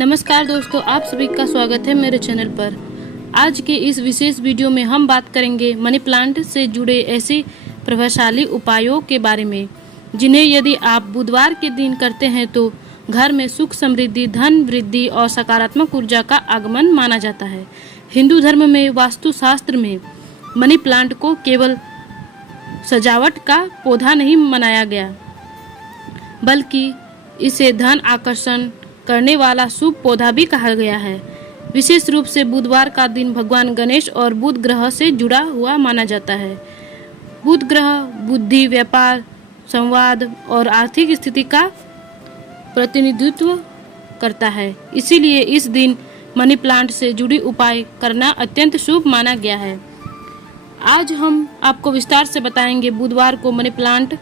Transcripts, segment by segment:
नमस्कार दोस्तों, आप सभी का स्वागत है मेरे चैनल पर। आज के इस विशेष वीडियो में हम बात करेंगे मनी प्लांट से जुड़े ऐसे प्रभावशाली उपायों के बारे में जिन्हें यदि आप बुधवार के दिन करते हैं तो घर में सुख समृद्धि, धन वृद्धि और सकारात्मक ऊर्जा का आगमन माना जाता है। हिंदू धर्म में वास्तुशास्त्र में मनी प्लांट को केवल सजावट का पौधा नहीं मनाया गया, बल्कि इसे धन आकर्षण करने वाला शुभ पौधा भी कहा गया है। विशेष रूप से बुधवार का दिन भगवान गणेश और बुध ग्रह से जुड़ा हुआ माना जाता है। बुध ग्रह बुद्धि, व्यापार, संवाद और आर्थिक स्थिति का प्रतिनिधित्व करता है, इसीलिए इस दिन मनी प्लांट से जुड़ी उपाय करना अत्यंत शुभ माना गया है। आज हम आपको विस्तार से बताएंगे बुधवार को मनी प्लांट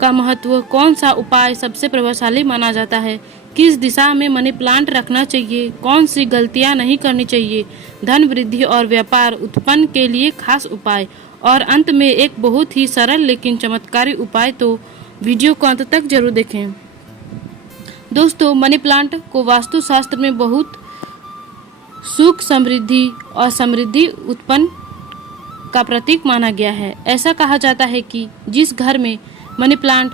का महत्व, कौन सा उपाय सबसे प्रभावशाली माना जाता है, किस दिशा में मनी प्लांट रखना चाहिए, कौन सी गलतियां नहीं करनी चाहिए, धन वृद्धि और व्यापार उत्पन्न के लिए खास उपाय, और अंत में एक बहुत ही सरल लेकिन चमत्कारी उपाय। तो वीडियो को अंत तक जरूर देखें। दोस्तों, मनी प्लांट को वास्तुशास्त्र में बहुत सुख, समृद्धि और समृद्धि उत्पन्न का प्रतीक माना गया है। ऐसा कहा जाता है कि जिस घर में मनी प्लांट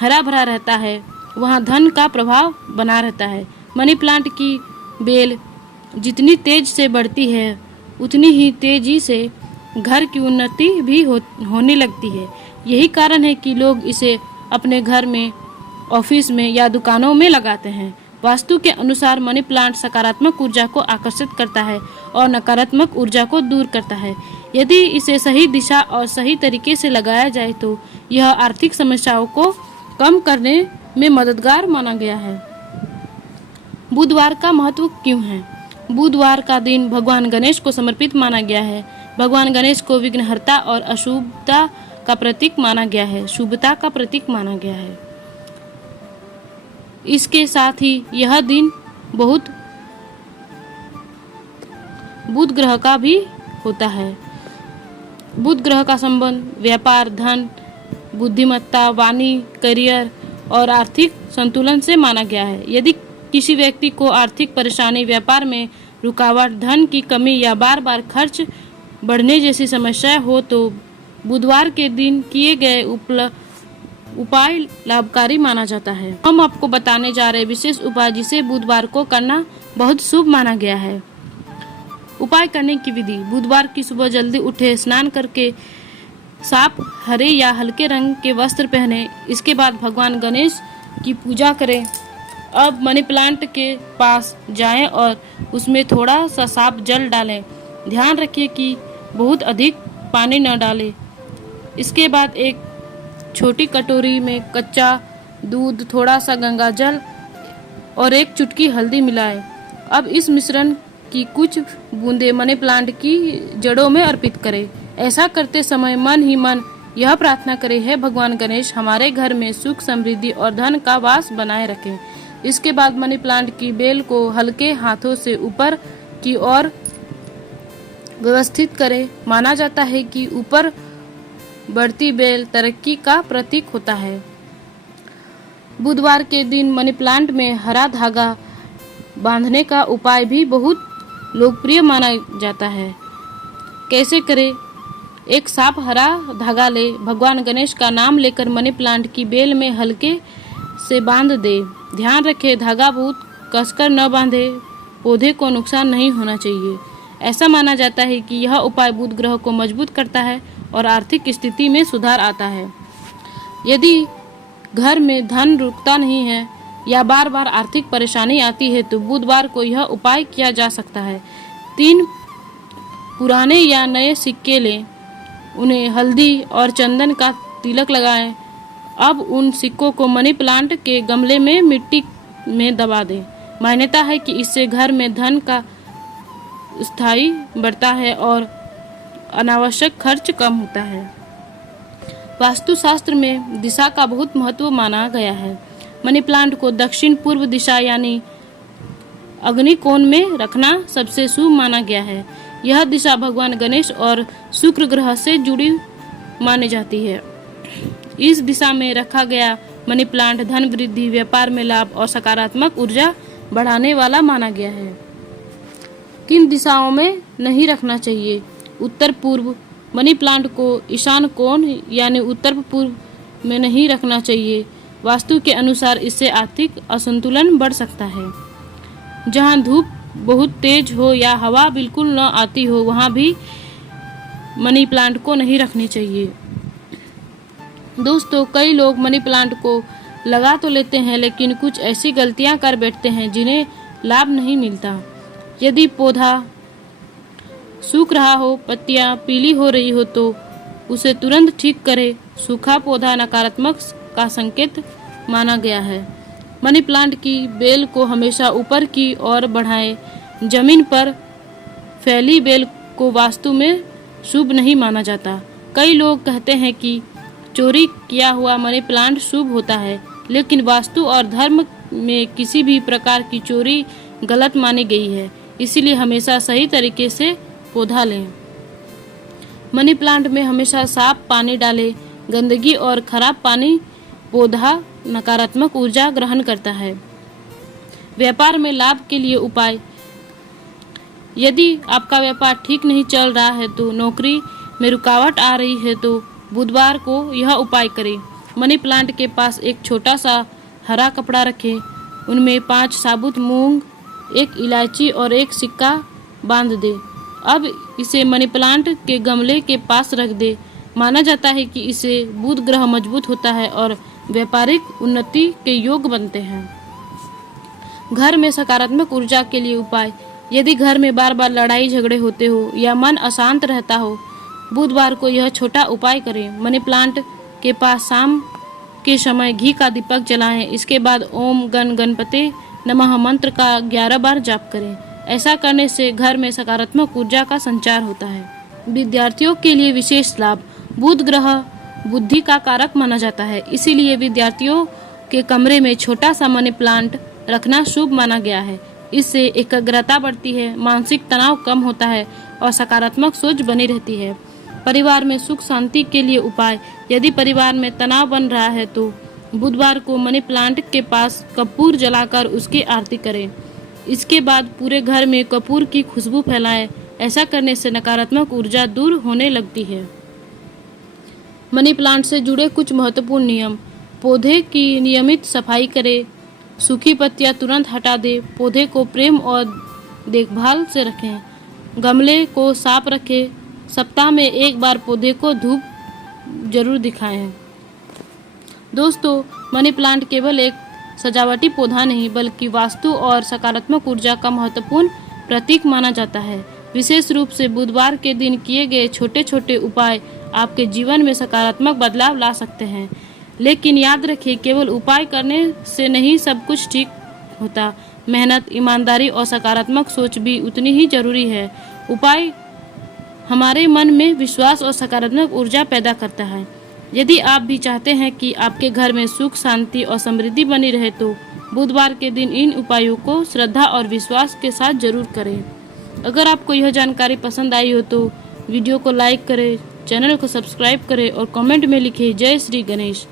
हरा भरा रहता है वहाँ धन का प्रभाव बना रहता है। मनी प्लांट की बेल जितनी तेज से बढ़ती है उतनी ही तेजी से घर की उन्नति भी होने लगती है। यही कारण है कि लोग इसे अपने घर में, ऑफिस में या दुकानों में लगाते हैं। वास्तु के अनुसार मनी प्लांट सकारात्मक ऊर्जा को आकर्षित करता है और नकारात्मक ऊर्जा को दूर करता है। यदि इसे सही दिशा और सही तरीके से लगाया जाए तो यह आर्थिक समस्याओं को कम करने में मददगार माना गया है। बुधवार का महत्व क्यों है? बुधवार का दिन भगवान गणेश को समर्पित माना गया है। भगवान गणेश को विघ्नहर्ता और अशुभता का प्रतीक माना गया है, शुभता का प्रतीक माना गया है। इसके साथ ही यह दिन बहुत बुध ग्रह का भी होता है। बुध ग्रह का संबंध व्यापार, धन, बुद्धिमत्ता, वाणी, करियर और आर्थिक संतुलन से माना गया है। यदि किसी व्यक्ति को आर्थिक परेशानी, व्यापार में रुकावट, धन की कमी या बार बार खर्च बढ़ने जैसी समस्याएं हो तो बुधवार के दिन किए गए उपाय लाभकारी माना जाता है। हम आपको बताने जा रहे विशेष उपाय जिसे बुधवार को करना बहुत शुभ माना गया है। उपाय करने की विधि: बुधवार की सुबह जल्दी उठे, स्नान करके साफ हरे या हल्के रंग के वस्त्र पहने। इसके बाद भगवान गणेश की पूजा करें। अब मनी प्लांट के पास जाएं और उसमें थोड़ा सा साफ जल डालें। ध्यान रखिए कि बहुत अधिक पानी न डालें। इसके बाद एक छोटी कटोरी में कच्चा दूध, थोड़ा सा गंगा जल और एक चुटकी हल्दी मिलाएं। अब इस मिश्रण की कुछ बूंदें मनी प्लांट की जड़ों में अर्पित करें। ऐसा करते समय मन ही मन यह प्रार्थना करें, हे भगवान गणेश, हमारे घर में सुख, समृद्धि और धन का वास बनाए रखें। इसके बाद मनी प्लांट की बेल को हल्के हाथों से ऊपर की ओर व्यवस्थित करें। माना जाता है कि ऊपर बढ़ती बेल तरक्की का प्रतीक होता है। बुधवार के दिन मनी प्लांट में हरा धागा बांधने का उपाय भी बहुत लोकप्रिय माना जाता है। कैसे करें? एक साफ हरा धागा ले, भगवान गणेश का नाम लेकर मनी प्लांट की बेल में हल्के से बांध दे। ध्यान रखें, धागा बहुत कसकर न बांधे, पौधे को नुकसान नहीं होना चाहिए। ऐसा माना जाता है कि यह उपाय बुध ग्रह को मजबूत करता है और आर्थिक स्थिति में सुधार आता है। यदि घर में धन रुकता नहीं है या बार बार आर्थिक परेशानी आती है तो बुधवार को यह उपाय किया जा सकता है। 3 पुराने या नए सिक्के लें, उन्हें हल्दी और चंदन का तिलक लगाएं। अब उन सिक्कों को मनी प्लांट के गमले में मिट्टी में दबा दें। मान्यता है कि इससे घर में धन का स्थायी बढ़ता है और अनावश्यक खर्च कम होता है। वास्तुशास्त्र में दिशा का बहुत महत्व माना गया है। मनी प्लांट को दक्षिण पूर्व दिशा यानी अग्निकोण में रखना सबसे शुभ माना गया है। यह दिशा भगवान गणेश और शुक्र ग्रह से जुड़ी मानी जाती है। इस दिशा में रखा गया मनी प्लांट धन वृद्धि, व्यापार में लाभ और सकारात्मक ऊर्जा बढ़ाने वाला माना गया है। किन दिशाओं में नहीं रखना चाहिए? उत्तर पूर्व। मनी प्लांट को ईशान कोण यानी उत्तर पूर्व में नहीं रखना चाहिए। वास्तु के अनुसार इससे आर्थिक असंतुलन बढ़ सकता है। जहां धूप बहुत तेज हो या हवा बिल्कुल न आती हो वहां भी मनी प्लांट को नहीं रखनी चाहिए। दोस्तों, कई लोग मनी प्लांट को लगा तो लेते हैं लेकिन कुछ ऐसी गलतियां कर बैठते हैं जिन्हें लाभ नहीं मिलता। यदि पौधा सूख रहा हो, पत्तियां पीली हो रही हो तो उसे तुरंत ठीक करें। सूखा पौधा नकारात्मक का संकेत माना गया है। मनी प्लांट की बेल को हमेशा ऊपर की ओर बढ़ाएं। जमीन पर फैली बेल को वास्तु में शुभ नहीं माना जाता। कई लोग कहते हैं कि चोरी किया हुआ मनी प्लांट शुभ होता है, लेकिन वास्तु और धर्म में किसी भी प्रकार की चोरी गलत मानी गई है। इसीलिए हमेशा सही तरीके से पौधा लें। मनी प्लांट में हमेशा साफ पानी डालें। गंदगी और खराब पानी पौधा नकारात्मक ऊर्जा ग्रहण करता है। व्यापार में लाभ के लिए उपाय। यदि आपका व्यापार ठीक नहीं चल रहा है तो नौकरी में रुकावट आ रही है तो बुधवार को यह उपाय करें। मनी प्लांट के पास एक छोटा सा हरा कपड़ा रखें। उनमें 5 साबुत मूंग, 1 इलायची और 1 सिक्का बांध दें। अब इसे मनी प्लांट के गमले के पास रख दे। माना जाता है कि इससे बुध ग्रह मजबूत होता है और व्यापारिक उन्नति के योग बनते हैं। घर में सकारात्मक ऊर्जा के लिए उपाय। यदि घर में बार बार लड़ाई झगड़े होते हो या मन अशांत रहता हो, बुधवार को यह छोटा उपाय करें। मनी प्लांट के पास शाम के समय घी का दीपक जलाएं। इसके बाद ओम गण गणपते नमः मंत्र का 11 बार जाप करें। ऐसा करने से घर में सकारात्मक ऊर्जा का संचार होता है। विद्यार्थियों के लिए विशेष लाभ। बुध ग्रह बुद्धि का कारक माना जाता है, इसीलिए विद्यार्थियों के कमरे में छोटा सा मनी प्लांट रखना शुभ माना गया है। इससे एकाग्रता बढ़ती है, मानसिक तनाव कम होता है और सकारात्मक सोच बनी रहती है। परिवार में सुख शांति के लिए उपाय। यदि परिवार में तनाव बन रहा है तो बुधवार को मनी प्लांट के पास कपूर जलाकर उसकी आरती करें। इसके बाद पूरे घर में कपूर की खुशबू फैलाएं। ऐसा करने से नकारात्मक ऊर्जा दूर होने लगती है। मनी प्लांट से जुड़े कुछ महत्वपूर्ण नियम। पौधे की नियमित सफाई करें। सूखी पत्तियां तुरंत हटा दें। पौधे को प्रेम और देखभाल से रखें। गमले को साफ रखें। सप्ताह में 1 बार पौधे को धूप जरूर दिखाएं। दोस्तों, मनी प्लांट केवल एक सजावटी पौधा नहीं बल्कि वास्तु और सकारात्मक ऊर्जा का महत्वपूर्ण प्रतीक माना जाता है। विशेष रूप से बुधवार के दिन किए गए छोटे छोटे उपाय आपके जीवन में सकारात्मक बदलाव ला सकते हैं। लेकिन याद रखें, केवल उपाय करने से नहीं सब कुछ ठीक होता। मेहनत, ईमानदारी और सकारात्मक सोच भी उतनी ही जरूरी है। उपाय हमारे मन में विश्वास और सकारात्मक ऊर्जा पैदा करता है। यदि आप भी चाहते हैं कि आपके घर में सुख, शांति और समृद्धि बनी रहे तो बुधवार के दिन इन उपायों को श्रद्धा और विश्वास के साथ जरूर करें। अगर आपको यह जानकारी पसंद आई हो तो वीडियो को लाइक करें, चैनल को सब्सक्राइब करें और कमेंट में लिखें जय श्री गणेश।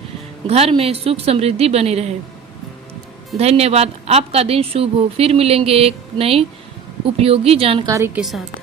घर में सुख समृद्धि बनी रहे। धन्यवाद। आपका दिन शुभ हो। फिर मिलेंगे एक नई उपयोगी जानकारी के साथ।